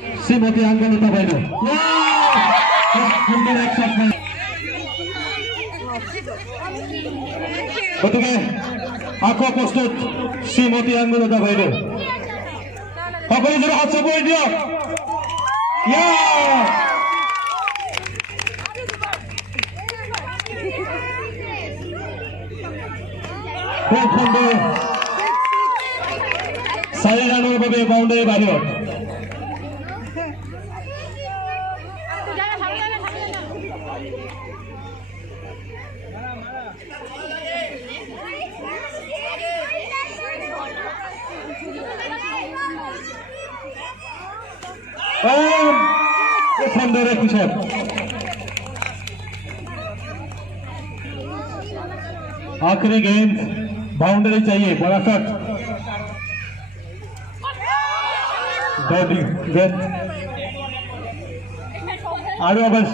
শ্রীমতী আঙ্গলতা বাইদেউ গতিকে আকৌ প্ৰস্তুত শ্ৰীমতী আঙ্গলতা বাইদেউ সকলো জোৰে হাত চপাই দিয়ক খুব সুন্দৰ 4 ৰানৰ বাবে বাউণ্ডাৰী বাহিৰত সুন্দর পিছত आखिरी गेंद बाउंड्री चाहिए बड़ा शॉट गेंद आरो बस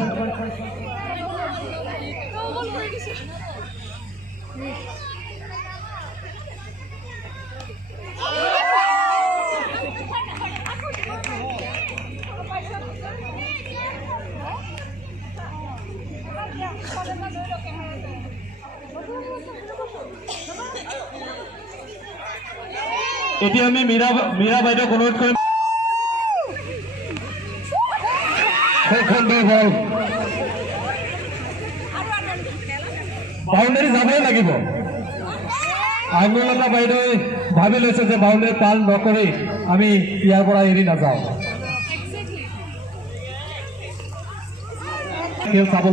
এতিয়া আমি মীরা বাইদেউ অনুৰোধ কৰিম বল বাউণ্ডাৰী যাবই লাগিব আঙ্গলতা বাইদেৱে ভাবি লৈছে যে বাউণ্ডাৰী পাল নকৰি আমি ইয়াৰ পৰা এৰি নাযাওঁ খেল চাবলৈ